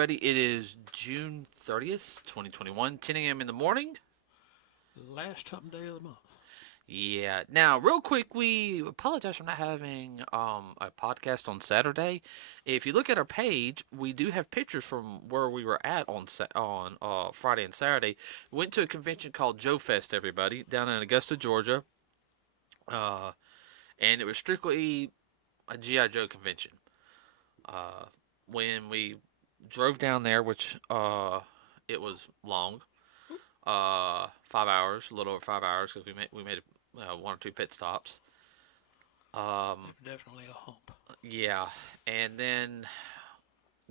everybody. It is June 30th, 2021, 10 a.m. in the morning. Last hump day of the month. Yeah. Now, real quick, we apologize for not having a podcast on Saturday. If you look at our page, we do have pictures from where we were at on Friday and Saturday. We went to a convention called Joefest, everybody, down in Augusta, Georgia. Uh, and it was strictly a GI Joe convention. Uh, when we drove down there, which it was long, 5 hours, a little over 5 hours, because we made one or two pit stops. Definitely a hump. Yeah, and then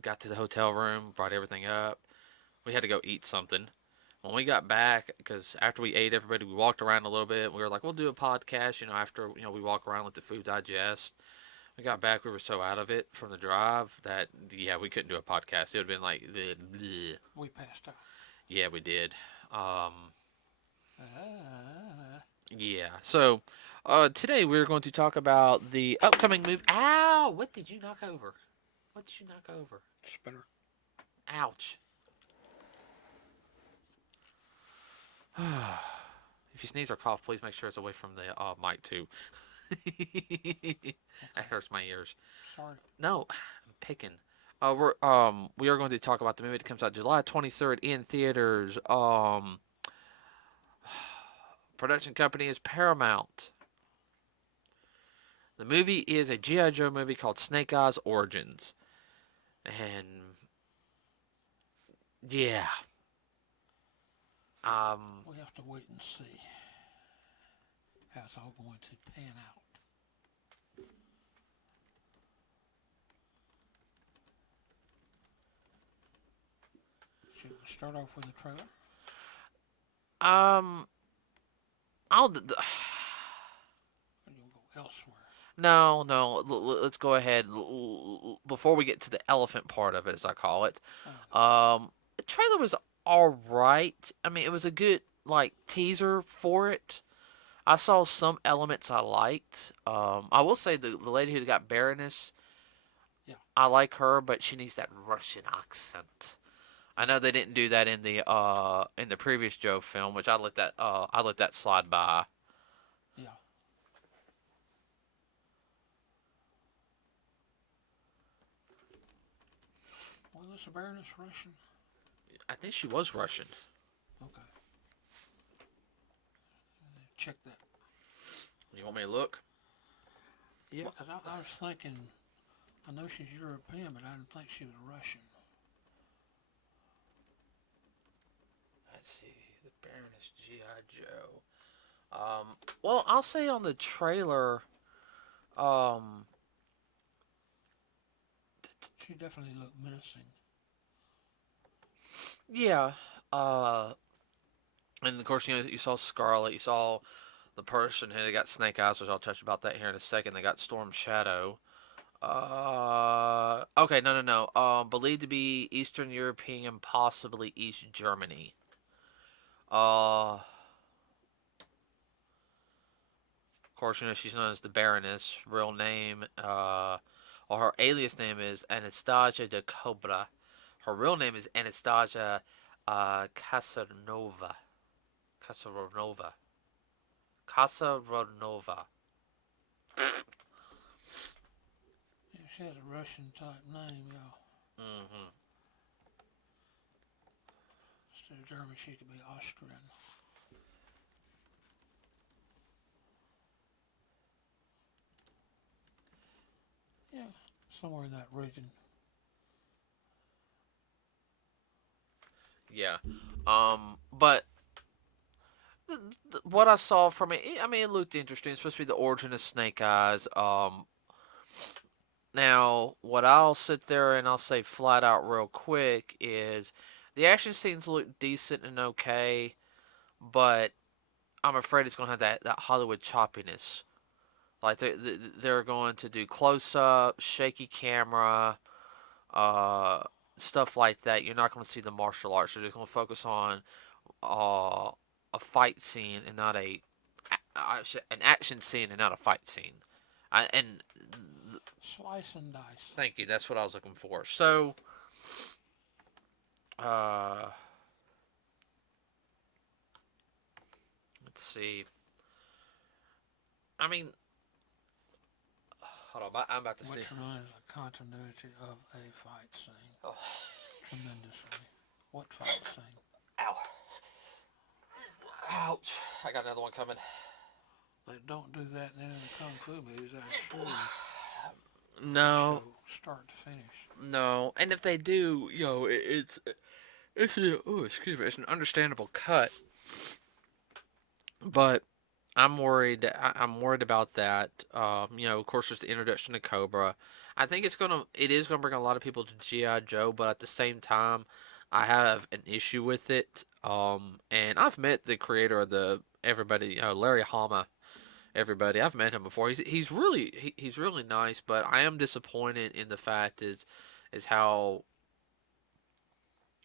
got to the hotel room, brought everything up. We had to go eat something. When we got back, because after we ate, everybody, we walked around a little bit. We were like, we'll do a podcast, after we walk around, let the food digest. We got back, we were so out of it from the drive that yeah, we couldn't do a podcast. It would have been like bleh. We passed out. Yeah, we did. Um, Ah. yeah. So today we're going to talk about the upcoming movie. Ow! What did you knock over? What did you knock over? Spinner. Ouch. If you sneeze or cough, please make sure it's away from the mic too. That hurts my ears. Sorry. No, I'm picking. We are going to talk about the movie that comes out July 23rd in theaters. Production company is Paramount. The movie is a GI Joe movie called Snakeeyes Origins, and yeah, We have to wait and see how it's all going to pan out. Should we start off with the trailer? um, I'll Or you'll go elsewhere? no. Let's go ahead before we get to the elephant part of it, as I call it. The trailer was all right. I mean, it was a good like teaser for it. I saw some elements I liked. I will say the lady who got Baroness, Yeah. I like her, but she needs that Russian accent. I know they didn't do that in the previous Joe film, which I let that slide by. Yeah. Well, is the Baroness Russian? I think she was Russian. Okay. Check that. You want me to look? Yeah, because I was thinking, I know she's European, but I didn't think she was Russian. Let's see, the Baroness GI Joe. Well, I'll say on the trailer, um, She definitely looked menacing. yeah, uh, and of course you saw Scarlet, you saw the person who got Snake Eyes, which I'll touch about that here in a second. They got Storm Shadow. Okay, no. Believed to be Eastern European, possibly East Germany. Of course, she's known as the Baroness. Real name, or her alias name is Anastasia de Cobra. Her real name is Anastasia Casanova. Casanova. Casanova. Yeah, she has a Russian type name, y'all. Mm-hmm. Instead of German, she could be Austrian. Yeah, somewhere in that region. Yeah. But what I saw from it, I mean, it looked interesting. It's supposed to be the origin of Snake Eyes. Now, what I'll sit there and I'll say flat out real quick is the action scenes look decent and okay, but I'm afraid it's going to have that Hollywood choppiness. Like they're going to do close up, shaky camera, uh, stuff like that. You're not going to see the martial arts. They're just going to focus on uh, a fight scene and not an action scene and not a fight scene. And Slice and dice. thank you. That's what I was looking for. So Uh, let's see. I mean, hold on. I'm about to see. Which runs the continuity of a fight scene Oh, tremendously. What fight scene? ow. Ouch. I got another one coming. They don't do that in any of the kung fu movies. I assure you. That No, show start to finish. no. And if they do, oh, excuse me, it's an understandable cut. But I'm worried. I'm worried about that. Of course, there's the introduction to Cobra. I think it is gonna bring a lot of people to GI Joe, but at the same time, I have an issue with it. And I've met the creator of the everybody, Larry Hama. Everybody, I've met him before. He's really nice, but I am disappointed in the fact is how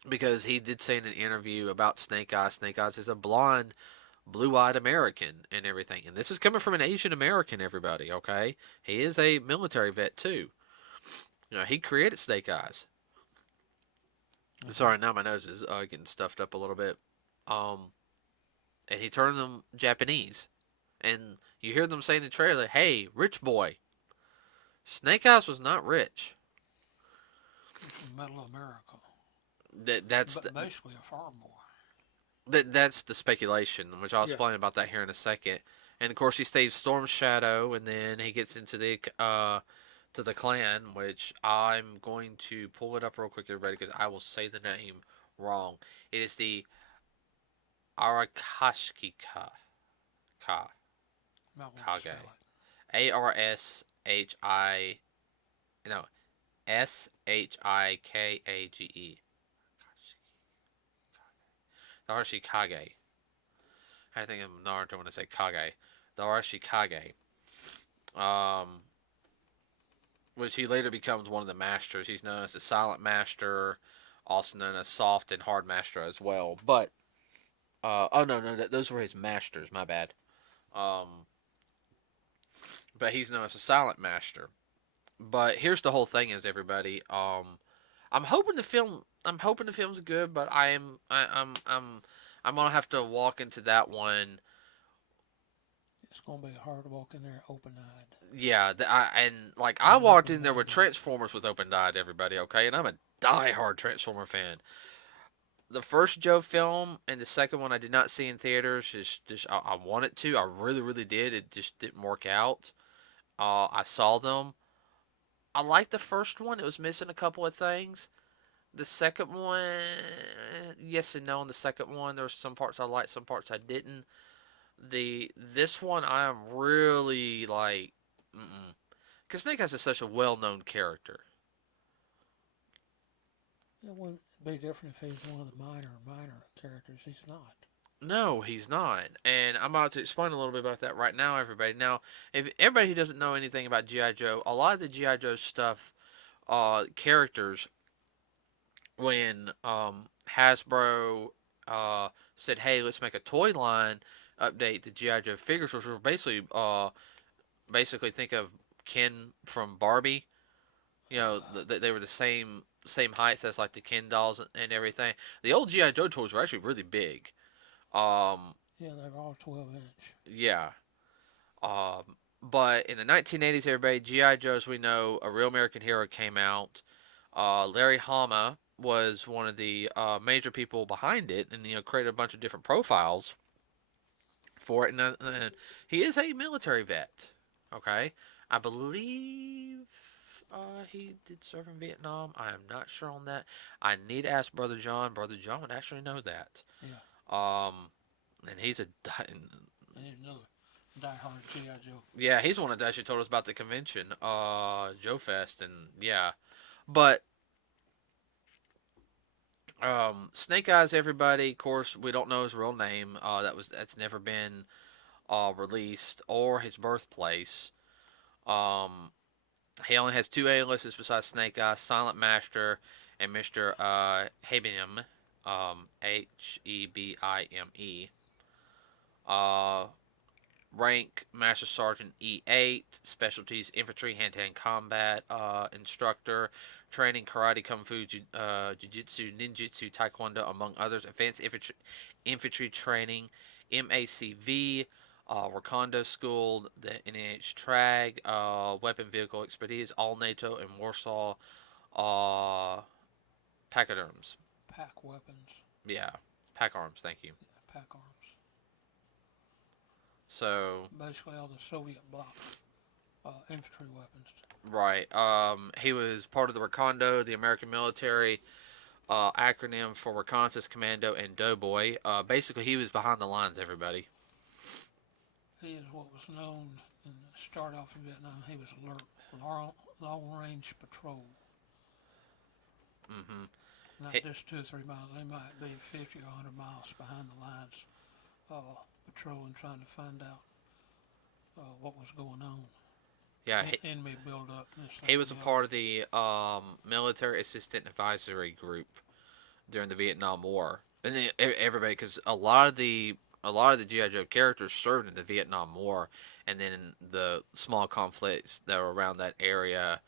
because he did say in an interview about Snake Eyes. Snake Eyes is a blonde blue-eyed American and everything. And this is coming from an Asian American, everybody, okay? He is a military vet too. He created Snake Eyes. Mm-hmm. Sorry, now my nose is getting stuffed up a little bit. Um, and he turned them Japanese. And you hear them say in the trailer, "Hey, rich boy." Snake Eyes was not rich. From Middle America. That's But basically a farm boy. that's the speculation, which I'll Yeah. explain about that here in a second. And of course, he saves Storm Shadow, and then he gets into the to the clan, which I'm going to pull it up real quick, everybody, because I will say the name wrong. It is the Arakashkika Ka Might want to Kage. spell it. ARSHI no SHIKAGE. The Arashikage. I think I'm Naruto when I say Kage. The Arashikage. Um, which he later becomes one of the masters. He's known as the Silent Master, also known as Soft and Hard Master as well. But oh no, those were his masters. My bad. Um, but he's known as the Silent Master. But here's the whole thing: is everybody. I'm hoping the film. I'm hoping the film's good, but I'm gonna have to walk into that one. It's going to be hard to walk in there open eyed. Yeah, I And walked open in there with minded. Transformers with open eyed. Everybody, okay, and I'm a die-hard Transformer fan. The first Joe film and the second one I did not see in theaters. Just I wanted to. I really did. It just didn't work out. I saw them. I liked the first one. It was missing a couple of things. The second one, yes and no. In the second one, there were some parts I liked, some parts I didn't. This one I am really like, because Snake Eyes is such a well-known character. It wouldn't be different if he was one of the minor characters. He's not. No, he's not. And I'm about to explain a little bit about that right now, everybody. Now, if everybody who doesn't know anything about G.I. Joe, a lot of the G.I. Joe stuff, characters, when Hasbro said, "Hey, let's make a toy line update the GI Joe figures," which were basically think of Ken from Barbie. They were the same height as like the Ken dolls and everything. The old GI Joe toys were actually really big. Um, Yeah, they're all 12-inch. yeah. But in the 1980s, everybody, GI Joe, as we know, a real American hero came out. Larry Hama was one of the major people behind it, and created a bunch of different profiles for it. And he is a military vet. Okay, I believe he did serve in Vietnam. I am not sure on that. I need to ask Brother John. Brother John would actually know that. Yeah. And he's a And he's another die-hard G.I. Joe. yeah, he's the one that actually told us about the convention, Joefest, and yeah, but Snake Eyes, everybody. Of course, we don't know his real name. That's never been released or his birthplace. Um, he only has two aliases besides Snake Eyes: Silent Master and Mister Hebime, Hebime. Uh, Rank Master Sergeant E8. Specialties Infantry, hand-to-hand combat instructor. Training Karate, Kung Fu, Jiu-Jitsu, Ninjutsu, Taekwondo, among others. Advanced infantry training. MACV. Wakanda School, the NH Trag, Weapon Vehicle Expertise, All NATO, and Warsaw Pachyderms. Pack weapons. Yeah, pack arms. Thank you. Pack arms. So Basically, all the Soviet bloc infantry weapons. right, he was part of the Wakanda, the American military acronym for Reconnaissance Commando and Doughboy. Basically, he was behind the lines. Everybody. He is what was known in the start off in Vietnam. He was alert, long range patrol. Mm-hmm. Not He, just 2 or 3 miles. They might be 50 or 100 miles behind the lines, patrolling, trying to find out what was going on. yeah, Enemy build up. This, that, he and was a the other. part of the military assistant advisory group during the Vietnam War, and everybody, because a lot of the GI Joe characters served in the Vietnam War, and then the small conflicts that were around that area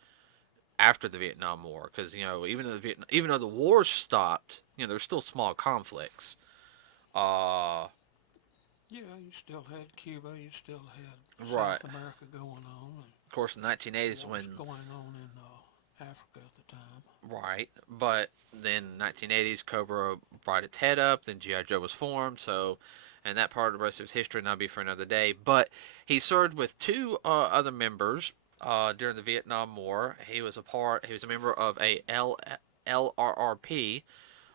after the Vietnam War, because even though the war stopped, there's still small conflicts. Uh, Yeah, you still had Cuba. You still had right. South America going on, and Of course, in the 1980s wars when going on in Africa at the time. right, but then 1980s Cobra brought its head up. Then GI Joe was formed. So, and that part of the rest of his history, and that'll be for another day. But he served with two other members during the Vietnam War. He was a member of a LRRP.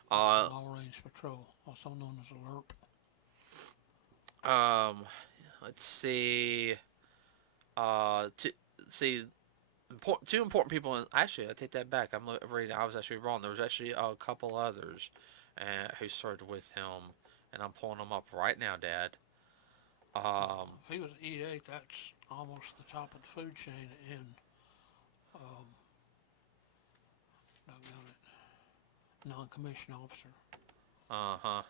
That's Uh, long range patrol, also known as alert. um, let's see. To see. Two important people. Actually, I take that back. I'm reading. I was actually wrong. There was actually a couple others who served with him, and I'm pulling them up right now, Dad. If he was E8, that's almost the top of the food chain in, um, doggone it, non-commissioned officer. Uh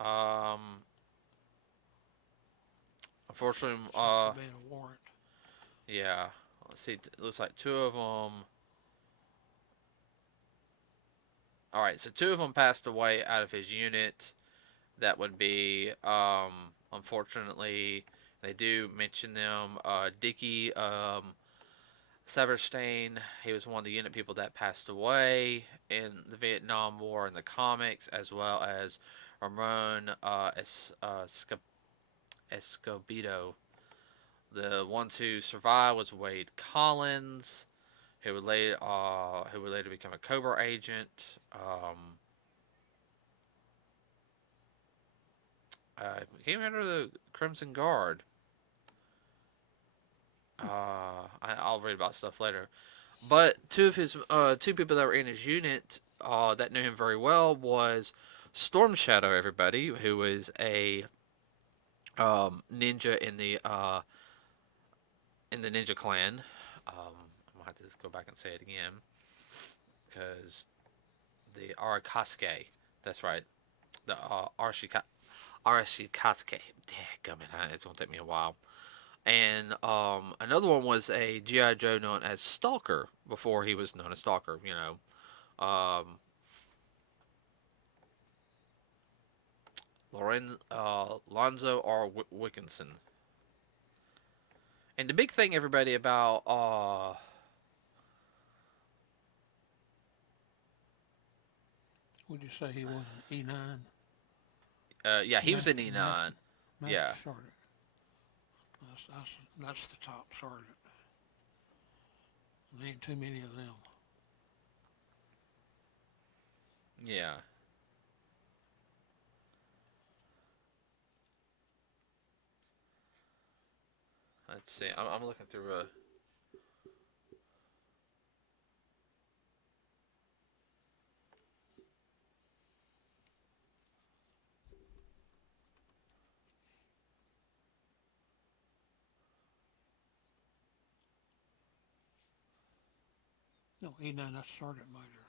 huh. Um. Unfortunately, Except for being a warrant. yeah. Let's see. It looks like two of them. All right, so two of them passed away out of his unit. That would be, unfortunately, they do mention them. Dickie Severstein, he was one of the unit people that passed away in the Vietnam War in the comics, as well as Ramon Escobedo. The ones who survived was Wade Collins, who would later become a Cobra agent. Came under the Crimson Guard. I'll read about stuff later. But two people that were in his unit that knew him very well was Storm Shadow. Everybody who was a ninja in the ninja clan. I'm gonna have to go back and say it again because the Arakasuke. That's right. The Arashikatsuke. Dadgummit, it's gonna take me a while. And another one was a GI Joe known as Stalker before he was known as Stalker. Lonzo R. Wickinson. And the big thing, everybody, about Would you say he was an E9? yeah, he was Master, in E9. master, master Yeah, sergeant. That's the top sergeant. There ain't too many of them. yeah. Let's see. I'm looking through No, E9, that's sergeant major.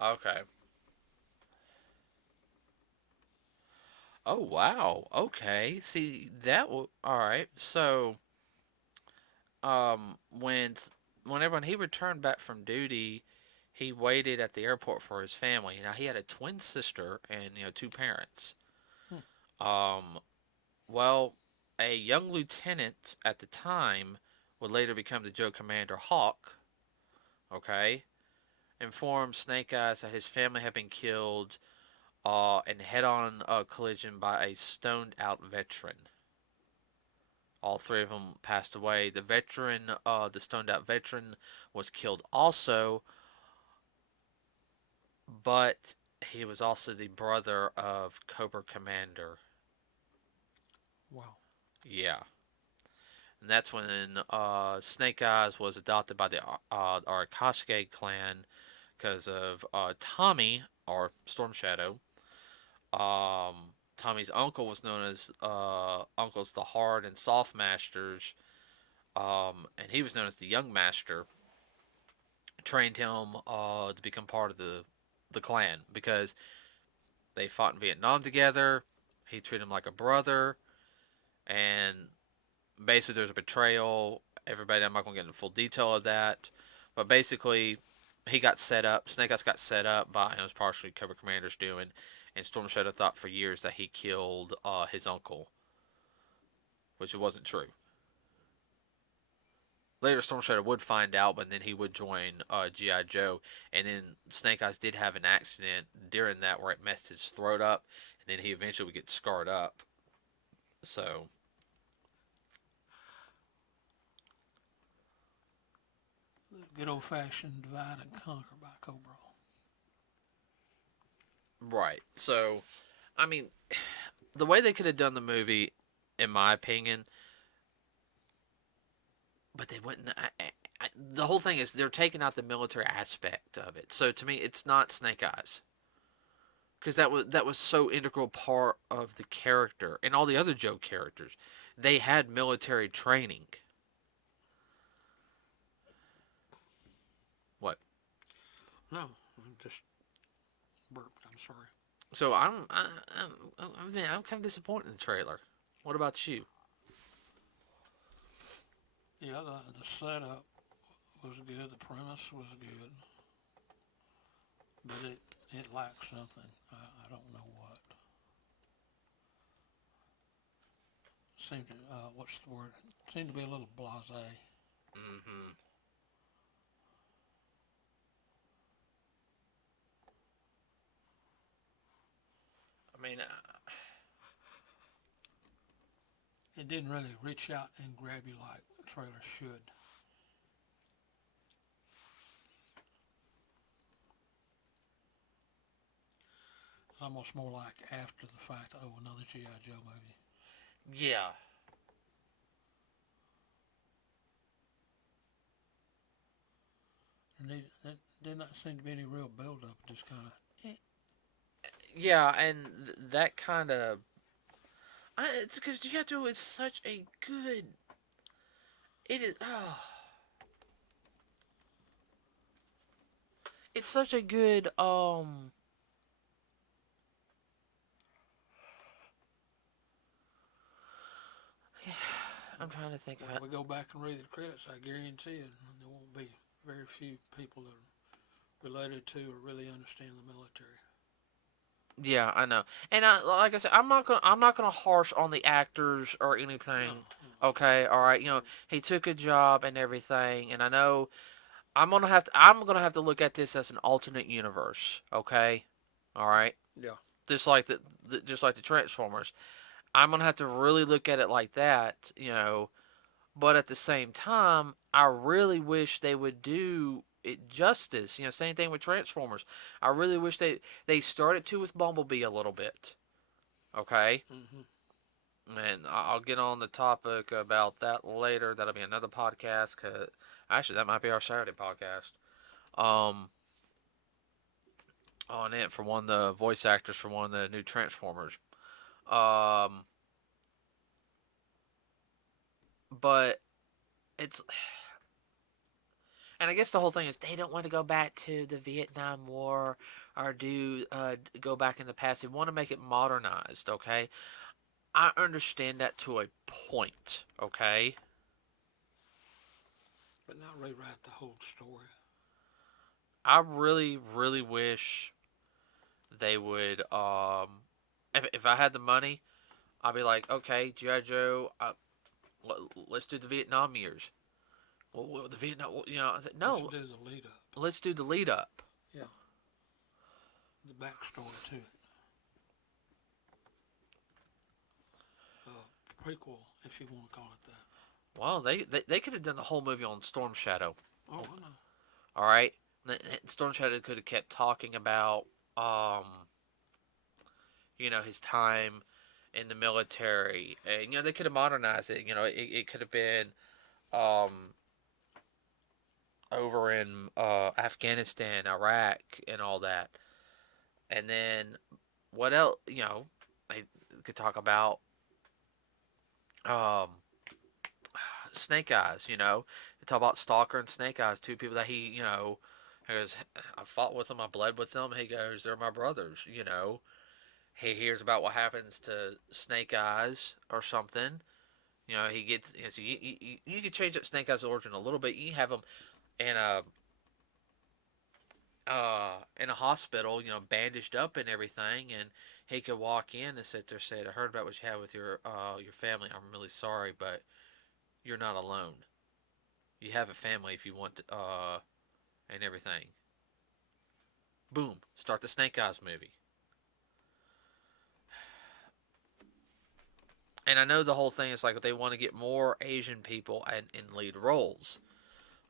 Okay. Oh wow. Okay. See that. All right. So, when whenever he returned back from duty, he waited at the airport for his family. Now he had a twin sister and two parents. Hmm. Um, well, a young lieutenant at the time would later become the Joe Commander Hawk. Okay, informed Snake Eyes that his family had been killed in a head-on collision by a stoned-out veteran. All three of them passed away. The stoned-out veteran, was killed also, but he was also the brother of Cobra Commander. Wow. Yeah, and that's when Snake Eyes was adopted by the Arakaske clan because of Tommy, or Storm Shadow. Tommy's uncle was known as Uncles the Hard and Soft Masters, and he was known as the Young Master. Trained him to become part of the clan because they fought in Vietnam together. He treated him like a brother, and basically there's a betrayal. Everybody, I'm not gonna get into full detail of that, but basically he got set up. Snake Eyes got set up by, and it was partially Cobra Commander's doing. And Storm Shadow thought for years that he killed his uncle, which it wasn't true. Later, Storm Shadow would find out, but then he would join G.I. Joe. And then Snake Eyes did have an accident during that where it messed his throat up, and then he eventually would get scarred up. So, Good old fashioned divide and conquer by Cobra. right. So, I mean, the way they could have done the movie, in my opinion, but they wouldn't. The whole thing is they're taking out the military aspect of it. So to me, it's not Snake Eyes because that was so integral part of the character and all the other Joe characters. They had military training. What? No, I just burped. I'm sorry. So I'm kind of disappointed in the trailer. What about you? Yeah, the setup was good. The premise was good, but it lacked something. I don't know what. Seemed to what's the word? Seemed to be a little blasé. Mm-hmm. I mean, It didn't really reach out and grab you like a trailer should. It's almost more like after the fact. Oh, another GI Joe movie. yeah. There did not seem to be any real build up. Just kind of. Eh. Yeah, and that kind of. It's because G.I. Joe is such a good. It is. Oh, it's such a good. I'm trying to think of When it. we go back and read the credits, I guarantee you there won't be very few people that are related to or really understand the military. Yeah, I know. And like I said, I'm not gonna harsh on the actors or anything. No, Okay, all right. He took a job and everything, and I know I'm gonna have to look at this as an alternate universe. Okay, all right. yeah. Just like the Transformers, I'm gonna have to really look at it like that. But at the same time, I really wish they would do it justice. Same thing with Transformers. I really wish they started to with Bumblebee a little bit. Okay, Mm-hmm. and I'll get on the topic about that later. That'll be another podcast. Cause actually, that might be our Saturday podcast. Um, on it for one of the voice actors for one of the new Transformers. Um, but it's and I guess the whole thing is they don't want to go back to the Vietnam War or do go back in the past. They want to make it modernized. Okay, I understand that to a point. Okay, But not rewrite the whole story. I really, really wish they would. If I had the money, I'd be like, okay, GI Joe, let's do the Vietnam years. Well, the Vietnam, I said Let's no. do the lead up. Let's do the lead up. Yeah, the backstory to it. Prequel, if you want to call it that. Well, they could have done the whole movie on Storm Shadow. Oh, I know. All right, Storm Shadow could have kept talking about, um, his time in the military, and they could have modernized it. It could have been, um, over in Afghanistan, Iraq, and all that. And then what else? They could talk about, um, Snake Eyes. They talk about Stalker and Snake Eyes, two people that he goes, I fought with them, I bled with them. He goes, they're my brothers. He hears about what happens to Snake Eyes or something. He gets. So you could change up Snake Eyes' origin a little bit. You have him in a hospital, bandaged up and everything, and he could walk in and sit there and say, "I heard about what you had with your family. I'm really sorry, but you're not alone. You have a family if you want to, and everything." Boom. Start the Snake Eyes movie. And I know the whole thing is like they want to get more Asian people in lead roles,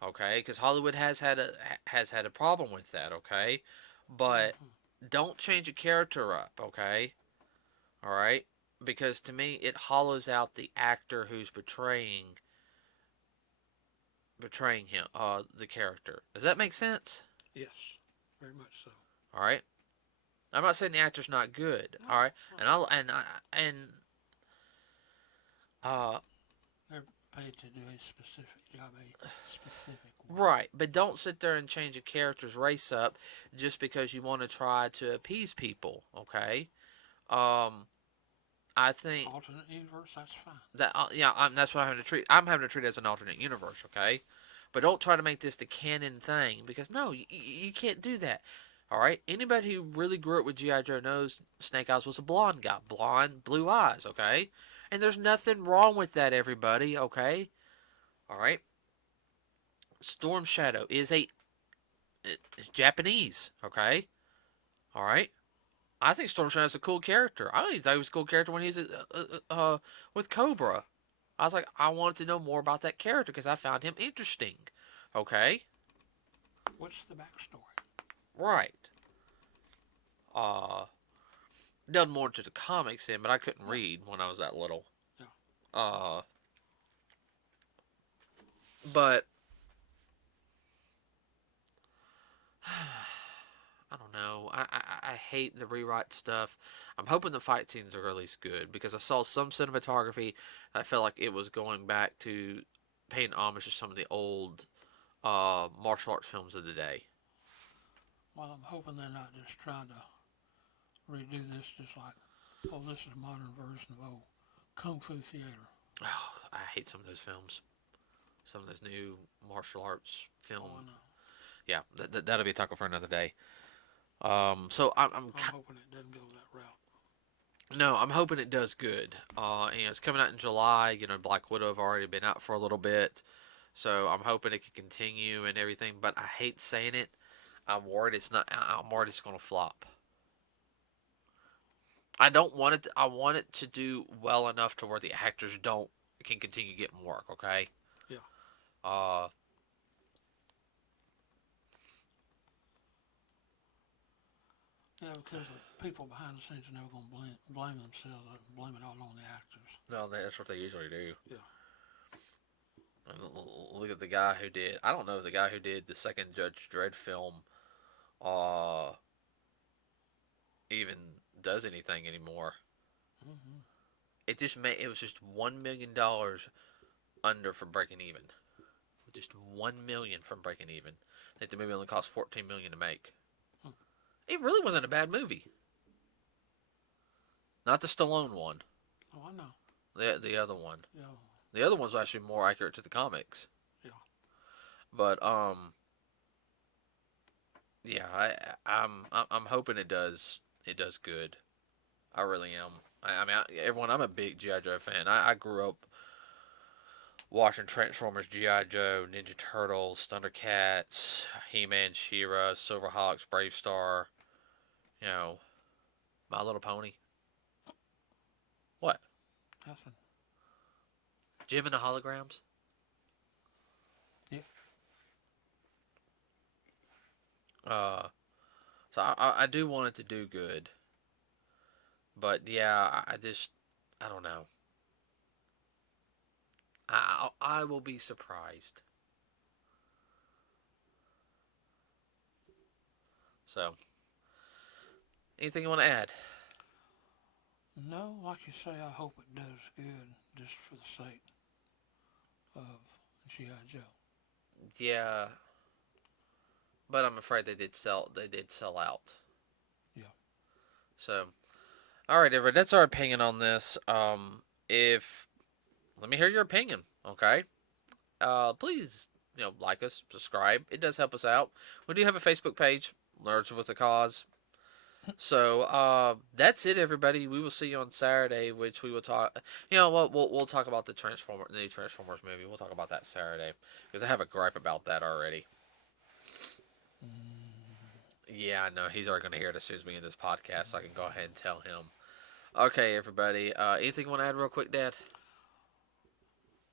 okay? Because Hollywood has had a problem with that, okay? But Mm-hmm. don't change a character up, okay? All right, because to me it hollows out the actor who's betraying him, the character. Does that make sense? Yes, very much so. All right. I'm not saying the actor's not good. No, All right, no. and I'll and uh They're paid to do a specific job, a specific one. right, but don't sit there and change a character's race up just because you want to try to appease people. Okay. Um, I think Alternate universe, that's fine. that yeah, that's what I'm having to treat. I'm having to treat it as an alternate universe. Okay. But don't try to make this the canon thing because no, you can't do that. All right. Anybody who really grew up with GI Joe knows Snake Eyes was a blonde guy, blonde, blue eyes. Okay. And there's nothing wrong with that, everybody. Okay. All right. Storm Shadow is Japanese. Okay. All right. I think Storm Shadow is a cool character. I thought he was a cool character when he was with Cobra. I was like, I wanted to know more about that character because I found him interesting. Okay. What's the backstory? Right. Uh, Done more into the comics in, but I couldn't Yeah, read when I was that little. yeah. Uh, but I don't know. I hate the rewrite stuff. I'm hoping the fight scenes are at least good because I saw some cinematography that felt like it was going back to paying homage to some of the old martial arts films of the day. Well, I'm hoping they're not just trying to redo this just like, oh, this is a modern version of old Kung Fu theater. Oh, I hate some of those films. Some of those new martial arts film. Oh, I know. Yeah, that'll be a tackle for another day. So I'm hoping it doesn't go that route. no, I'm hoping it does good. It's coming out in July. Black Widow have already been out for a little bit, so I'm hoping it can continue and everything. But I hate saying it. I'm worried it's not. I'm worried it's gonna flop. I don't want it. I want it to do well enough to where the actors don't can continue getting work. Okay. Yeah. Uh, Yeah, because the people behind the scenes are never going to blame themselves or blame it all on the actors. no, that's what they usually do. Yeah. Look at the guy who did. I don't know if the guy who did the second Judge Dredd film, uh, even does anything anymore. Mm-hmm. It was just $1 million under for breaking even. Just 1 million from breaking even. I think the movie only cost 14 million to make. Hmm. It really wasn't a bad movie. Not the Stallone one. Oh, I know. The other one. Yeah, The other one's actually more accurate to the comics. yeah. But yeah, I'm hoping it does good. I really am. Everyone, I'm a big GI Joe fan. I grew up watching Transformers, GI Joe, Ninja Turtles, Thundercats, He-Man, She-Ra, Silverhawks, Brave Star. You know, My Little Pony. What? Nothing. Jim and the Holograms. Yeah. Uh, so I do want it to do good, but yeah, I just I don't know. I will be surprised. So, anything you want to add? No, like you say, I hope it does good just for the sake of G.I. Joe. Yeah, but I'm afraid they did sell out. Yeah. So, all right, everyone, that's our opinion on this. If let me hear your opinion, okay? Please, like us, subscribe. It does help us out. We do have a Facebook page, Nerds with a Cause. So that's it, everybody. We will see you on Saturday, which we will talk. We'll talk about the new Transformers movie. We'll talk about that Saturday because I have a gripe about that already. Yeah, I know he's already going to hear it as soon as we end this podcast, so I can go ahead and tell him. Okay, everybody. Anything you want to add real quick, Dad?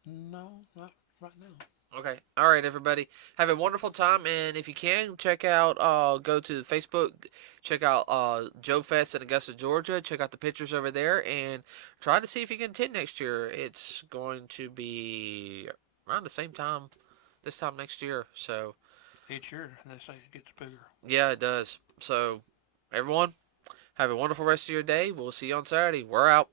No, not right now. Okay. All right, everybody. Have a wonderful time, and if you can, check out, go to Facebook, check out Joefest in Augusta, Georgia. Check out the pictures over there, and try to see if you can attend next year. It's going to be around the same time, this time next year. So, Each year they say it gets bigger. yeah, it does. So, everyone, have a wonderful rest of your day. We'll see you on Saturday. We're out.